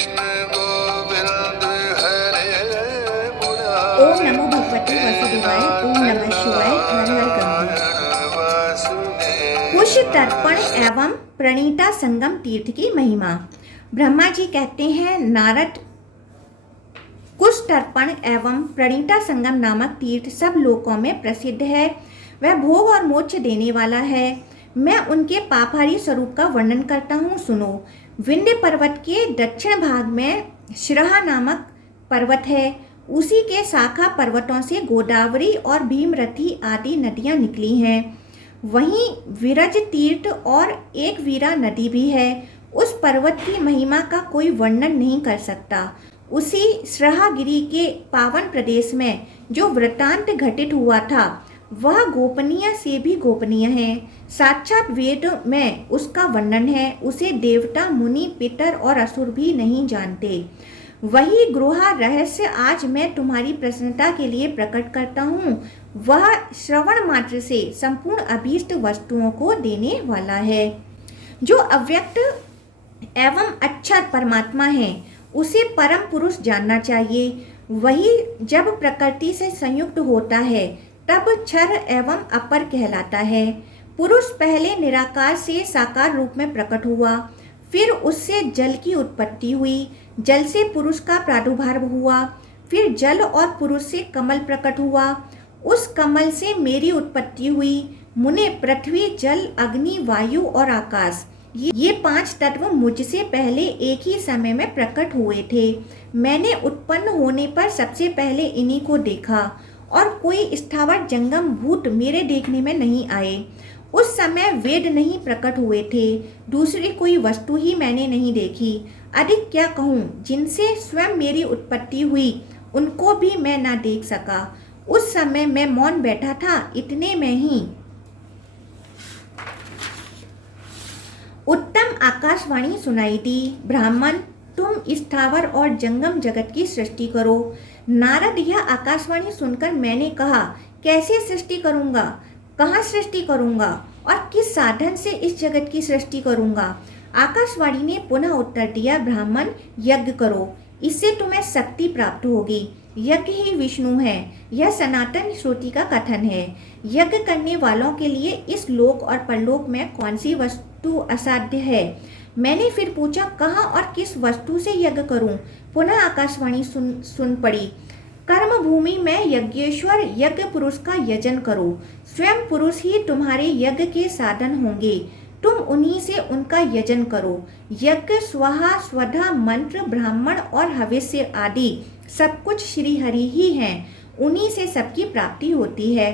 ओम नमो भगवते वासुदेवाय। ओम नमः शिवाय। हर हर गंगे। कुश तर्पण एवं प्रणीता संगम तीर्थ की महिमा। ब्रह्मा जी कहते हैं, नारद, कुश तर्पण एवं प्रणीता संगम नामक तीर्थ सब लोकों में प्रसिद्ध है। वह भोग और मोक्ष देने वाला है। मैं उनके पापहारी स्वरूप का वर्णन करता हूँ, सुनो। विंध्य पर्वत के दक्षिण भाग में शिरहा नामक पर्वत है। उसी के शाखा पर्वतों से गोदावरी और भीमरथी आदि नदियां निकली हैं। वहीं विरज तीर्थ और एक वीरा नदी भी है। उस पर्वत की महिमा का कोई वर्णन नहीं कर सकता। उसी श्रहागिरी के पावन प्रदेश में जो वृतांत घटित हुआ था, वह गोपनीय से भी गोपनीय है। साक्षात वेद में उसका वर्णन है। उसे देवता, मुनि, पितर और असुर भी नहीं जानते। वही गुहा रहस्य आज मैं तुम्हारी प्रसन्नता के लिए प्रकट करता हूँ। वह श्रवण मात्र से संपूर्ण अभीष्ट वस्तुओं को देने वाला है। जो अव्यक्त एवं अक्षर परमात्मा है, उसे परम पुरुष जानना चाहिए। वही जब प्रकृति से संयुक्त होता है, तब क्षर एवं अपर कहलाता है। पुरुष पहले निराकार से साकार रूप में प्रकट हुआ, फिर उससे जल की उत्पत्ति हुई, जल से पुरुष का प्रादुर्भाव हुआ, फिर जल और पुरुष से कमल प्रकट हुआ, उस कमल से मेरी उत्पत्ति हुई। मुने, पृथ्वी, जल, अग्नि, वायु और आकाश, ये 5 तत्व मुझसे पहले एक ही समय में प्रकट हुए थे। मैंने उत्पन्न होने पर सबसे पहले इन्हीं को देखा और कोई स्थावर जंगम भूत मेरे देखने में नहीं आए। उस समय वेद नहीं प्रकट हुए थे, दूसरी कोई वस्तु ही मैंने नहीं देखी। अधिक क्या कहूँ, जिनसे स्वयं मेरी उत्पत्ति हुई उनको भी मैं ना देख सका। उस समय मैं मौन बैठा था, इतने में ही उत्तम आकाशवाणी सुनाई दी। ब्राह्मण, तुम स्थावर और जंगम जगत की सृष्टि करो। नारद, यह आकाशवाणी सुनकर मैंने कहा, कैसे सृष्टि करूँगा, कहाँ सृष्टि करूँगा और किस साधन से इस जगत की सृष्टि करूँगा। आकाशवाणी ने पुनः उत्तर दिया, ब्राह्मण, यज्ञ करो, इससे तुम्हें शक्ति प्राप्त होगी। यज्ञ ही विष्णु है, यह सनातन श्रुति का कथन है। यज्ञ करने वालों के लिए इस लोक और परलोक में कौन सी वस्तु असाध्य है। मैंने फिर पूछा, कहाँ और किस वस्तु से यज्ञ करूं। पुनः आकाशवाणी सुन पड़ी, कर्म भूमि में यज्ञेश्वर यज्ञ पुरुष का यजन करो। स्वयं पुरुष ही तुम्हारे यज्ञ के साधन होंगे, तुम उन्हीं से उनका यजन करो। यज्ञ, स्वाहा, स्वधा, मंत्र, ब्राह्मण और हविष्य आदि सब कुछ श्री हरि ही हैं, उन्हीं से सबकी प्राप्ति होती है।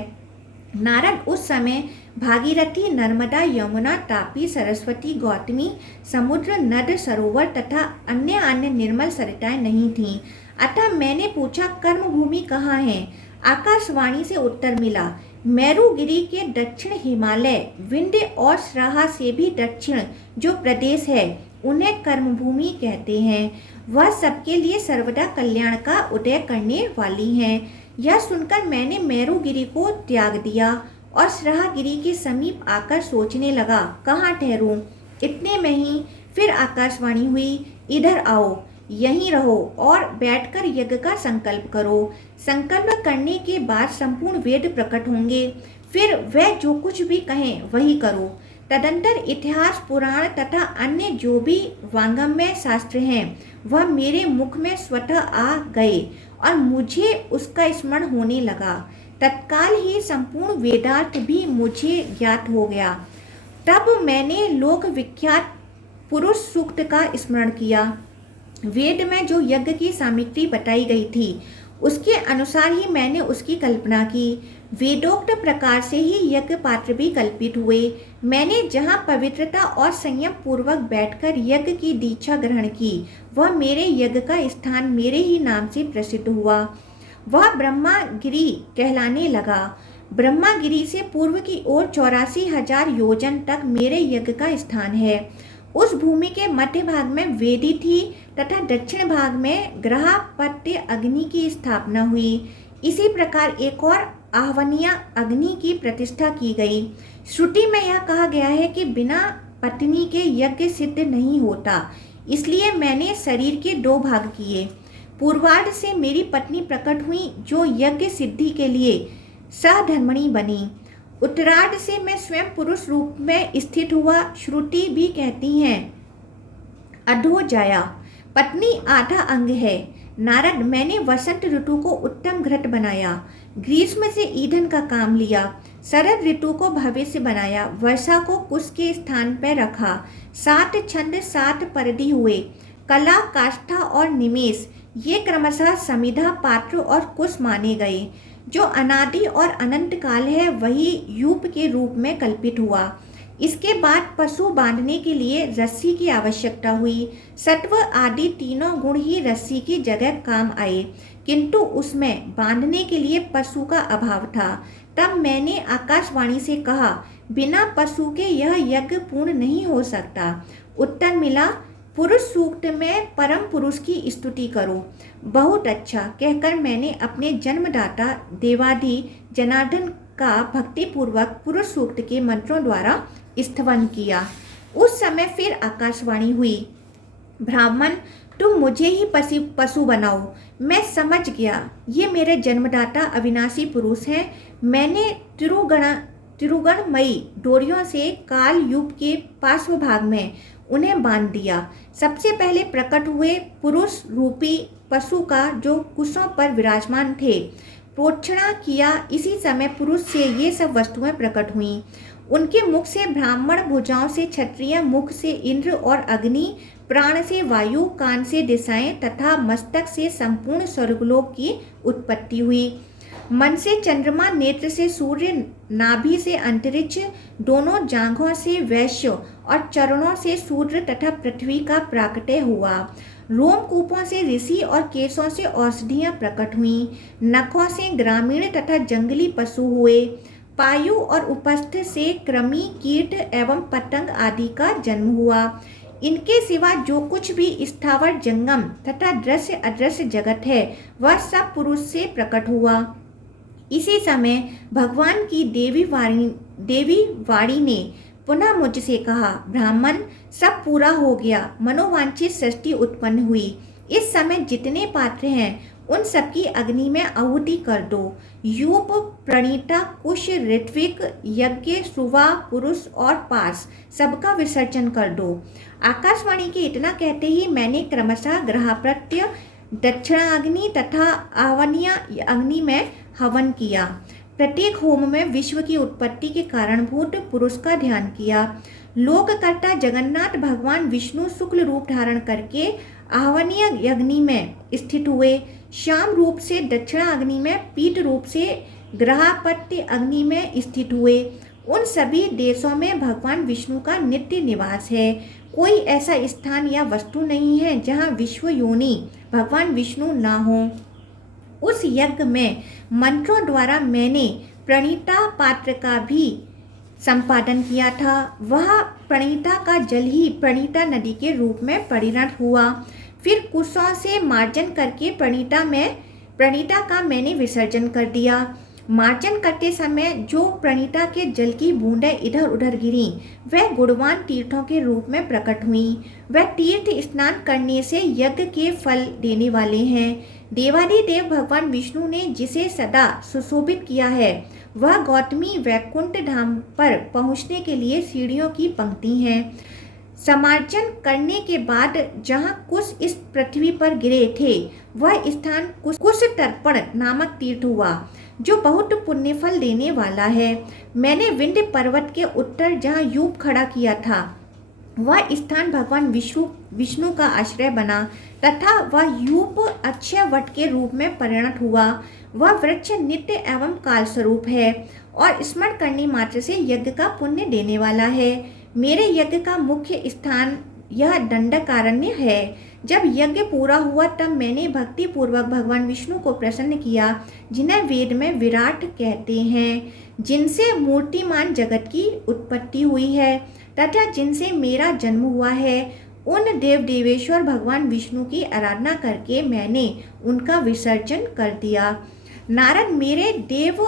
नारद, उस समय भागीरथी, नर्मदा, यमुना, तापी, सरस्वती, गौतमी, समुद्र, नद, सरोवर तथा अन्य निर्मल सरिताएं नहीं थीं। अतः मैंने पूछा, कर्म भूमि कहाँ है। आकाशवाणी से उत्तर मिला, मेरुगिरी के दक्षिण हिमालय, विंध्य और श्रहा से भी दक्षिण जो प्रदेश है, उन्हें कर्मभूमि कहते हैं। वह सबके लिए सर्वदा कल्याण का उदय करने वाली हैं। यह सुनकर मैंने मेरुगिरी को त्याग दिया और श्रहागिरी के समीप आकर सोचने लगा, कहाँ ठहरूं। इतने में ही फिर आकाशवाणी हुई, इधर आओ, यहीं रहो और बैठकर यज्ञ का संकल्प करो। संकल्प करने के बाद संपूर्ण वेद प्रकट होंगे, फिर वह जो कुछ भी कहें वही करो। तदंतर इतिहास, पुराण तथा अन्य जो भी वांगमय शास्त्र हैं, वह मेरे मुख में स्वतः आ गए और मुझे उसका स्मरण होने लगा। तत्काल ही संपूर्ण वेदार्थ भी मुझे ज्ञात हो गया। तब मैंने लोक विख्यात पुरुष सूक्त का स्मरण किया। वेद में जो यज्ञ की सामग्री बताई गई थी, उसके अनुसार ही मैंने उसकी कल्पना की। वेदोक्त प्रकार से ही यज्ञ पात्र भी कल्पित हुए। मैंने जहाँ पवित्रता और संयम पूर्वक बैठकर यज्ञ की दीक्षा ग्रहण की, वह मेरे यज्ञ का स्थान मेरे ही नाम से प्रसिद्ध हुआ। वह ब्रह्मागिरी कहलाने लगा। ब्रह्मागिरी से पूर्व की ओर 84,000 योजन तक मेरे यज्ञ का स्थान है। उस भूमि के मध्य भाग में वेदी थी तथा दक्षिण भाग में ग्रहपत्य अग्नि की स्थापना हुई। इसी प्रकार एक और आहवनीय अग्नि की प्रतिष्ठा की गई। श्रुति में यह कहा गया है कि बिना पत्नी के यज्ञ सिद्ध नहीं होता। इसलिए मैंने शरीर के 2 भाग किए। पूर्वार्ध से मेरी पत्नी प्रकट हुई जो यज्ञ सिद्धि के लिए सहधर्मिणी बनी। उत्तरार्ध से मैं स्वयं पुरुष रूप में स्थित हुआ। श्रुति भी कहती हैं अधोजाया पत्नी आधा अंग है। नारद, मैंने वसंत ऋतु को उत्तम घृत बनाया, ग्रीष्म से ईंधन का काम लिया, शरद ऋतु को भविष्य बनाया, वर्षा को कुश के स्थान पर रखा। 7 छंद 7 परदी हुए। कला, काष्ठा और निमेष ये क्रमशः समिधा, पात्र और कुश माने गए। जो अनादि और अनंत काल है वही यूप के रूप में कल्पित हुआ। इसके बाद पशु बांधने के लिए रस्सी की आवश्यकता हुई। सत्व आदि तीनों गुण ही रस्सी की जगह काम आए, किंतु उसमें बांधने के लिए पशु का अभाव था। तब मैंने आकाशवाणी से कहा, बिना पशु के यह यज्ञ पूर्ण नहीं हो सकता। उत्तर मिला, पुरुष सूक्त में परम पुरुष की स्तुति करो। बहुत अच्छा कहकर मैंने अपने जन्मदाता देवादि जनार्दन का भक्तिपूर्वक पुरुष सूक्त के मंत्रों द्वारा स्तवन किया। उस समय फिर आकाशवाणी हुई, ब्राह्मण, तुम मुझे ही पशु बनाओ। मैं समझ गया ये मेरे जन्मदाता अविनाशी पुरुष हैं। मैंने त्रिगुणमयी डोरियों से काल युग के पार्श्व भाग में उन्हें बांध दिया। सबसे पहले प्रकट हुए पुरुष रूपी पशु का जो कुशों पर विराजमान थे। प्रोक्षणा किया, इसी समय पुरुष से ये सब वस्तुएं प्रकट हुईं। उनके मुख से ब्राह्मण, भुजाओं से क्षत्रिय, मुख से इंद्र और अग्नि, प्राण से वायु, कान से दिशाएं तथा मस्तक से संपूर्ण स्वर्गलोक की उत्पत्ति हुई। मन से चंद्रमा, नेत्र से सूर्य, नाभि से अंतरिक्ष, दोनों जांघों से वैश्य और चरणों से सूर्य तथा पृथ्वी का प्राकट्य हुआ। रोमकूपों से ऋषि और केशों से औषधियाँ प्रकट हुईं। नखों से ग्रामीण तथा जंगली पशु हुए। पायु और उपस्थ से कृमि, कीट एवं पतंग आदि का जन्म हुआ। इनके सिवा जो कुछ भी स्थावर, जंगम तथा दृश्य अदृश्य जगत है वह सब पुरुष से प्रकट हुआ। इसी समय भगवान की देवी वाणी ने पुनः मुझसे कहा, ब्राह्मण, सब पूरा हो गया। मनोवांछित सृष्टि उत्पन्न हुई। इस समय जितने पात्र हैं उन सबकी अग्नि में आहुति कर दो। यूप, प्रणीता, कुश, ऋत्विक, यज्ञ, सुवा, पुरुष और पास सबका विसर्जन कर दो। आकाशवाणी के इतना कहते ही मैंने क्रमशः ग्रहप्रत्य, दक्षिणाग्नि तथा आवनीय अग्नि में हवन किया। प्रत्येक होम में विश्व की उत्पत्ति के कारणभूत पुरुष का ध्यान किया। लोककर्ता जगन्नाथ भगवान विष्णु शुक्ल रूप धारण करके आहवनीय अग्नि में स्थित हुए। श्याम रूप से दक्षिणाग्नि में, पीठ रूप से ग्रहापत्य अग्नि में स्थित हुए। उन सभी देशों में भगवान विष्णु का नित्य निवास है। कोई ऐसा स्थान या वस्तु नहीं है जहाँ विश्व योनि भगवान विष्णु ना हो। उस यज्ञ में मंत्रों द्वारा मैंने प्रणीता पात्र का भी संपादन किया था। वह प्रणीता का जल ही प्रणीता नदी के रूप में परिणत हुआ। फिर कुशों से मार्जन करके प्रणीता का मैंने विसर्जन कर दिया। मार्जन करते समय जो प्रणीता के जल की बूंदें इधर उधर गिरी वह गुणवान तीर्थों के रूप में प्रकट हुई। वह तीर्थ स्नान करने से यज्ञ के फल देने वाले हैं। देवादिदेव भगवान विष्णु ने जिसे सदा सुशोभित किया है वह गौतमी वैकुंठ धाम पर पहुँचने के लिए सीढ़ियों की पंक्ति है। समार्जन करने के बाद जहाँ कुश इस पृथ्वी पर गिरे थे वह स्थान कुश तर्पण नामक तीर्थ हुआ जो बहुत पुण्य फल देने वाला है। मैंने विंध्य पर्वत के उत्तर जहाँ यूप खड़ा किया था वह स्थान भगवान विष्णु का आश्रय बना तथा वह यूप अक्षय वट के रूप में परिणत हुआ। वह वृक्ष नित्य एवं काल स्वरूप है और स्मरण करने मात्र से यज्ञ का पुण्य देने वाला है। मेरे यज्ञ का मुख्य स्थान यह दंडकारण्य है। जब यज्ञ पूरा हुआ तब मैंने भक्ति पूर्वक भगवान विष्णु को प्रसन्न किया जिन्हें वेद में विराट कहते हैं, जिनसे मूर्तिमान जगत की उत्पत्ति हुई है तथा जिनसे मेरा जन्म हुआ है। उन देव देवेश्वर भगवान विष्णु की आराधना करके मैंने उनका विसर्जन कर दिया। नारद, मेरे देव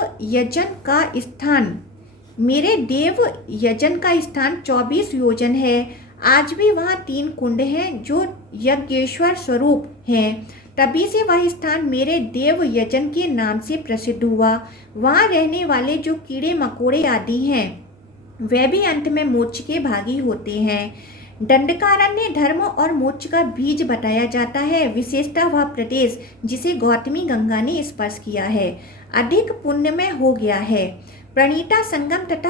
यजन का स्थान 24 योजन है। आज भी वहाँ 3 कुंड हैं जो यज्ञेश्वर स्वरूप हैं। तभी से वह स्थान मेरे देव यजन के नाम से प्रसिद्ध हुआ। वहाँ रहने वाले जो कीड़े मकोड़े आदि हैं वे भी अंत में मोक्ष के भागी होते हैं। दंडकारण्य धर्म और मोक्ष का बीज बताया जाता है। विशेषतः वह प्रदेश जिसे गौतमी गंगा ने स्पर्श किया है अधिक पुण्यमय हो गया है। प्रणीता संगम तथा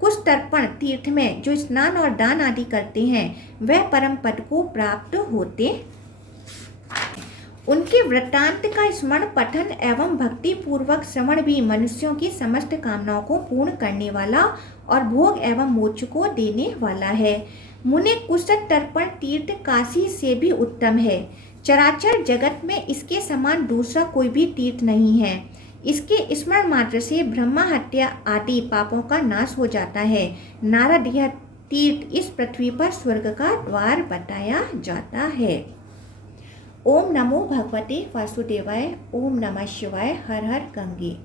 कुशतर्पण तीर्थ में जो स्नान और दान आदि करते हैं वह परम पद को प्राप्त होते। उनके वृत्तांत का स्मरण पठन एवं भक्ति पूर्वक श्रवण भी मनुष्यों की समस्त कामनाओं को पूर्ण करने वाला और भोग एवं मोक्ष को देने वाला है। मुने कुशतर्पण तीर्थ काशी से भी उत्तम है। चराचर जगत में इसके समान दूसरा कोई भी तीर्थ नहीं है। इसके स्मरण मात्र से ब्रह्मा हत्या आदि पापों का नाश हो जाता है। नारद यह तीर्थ इस पृथ्वी पर स्वर्ग का द्वार बताया जाता है। ओम नमो भगवते वासुदेवाय। ओम नमः शिवाय। हर हर गंगे।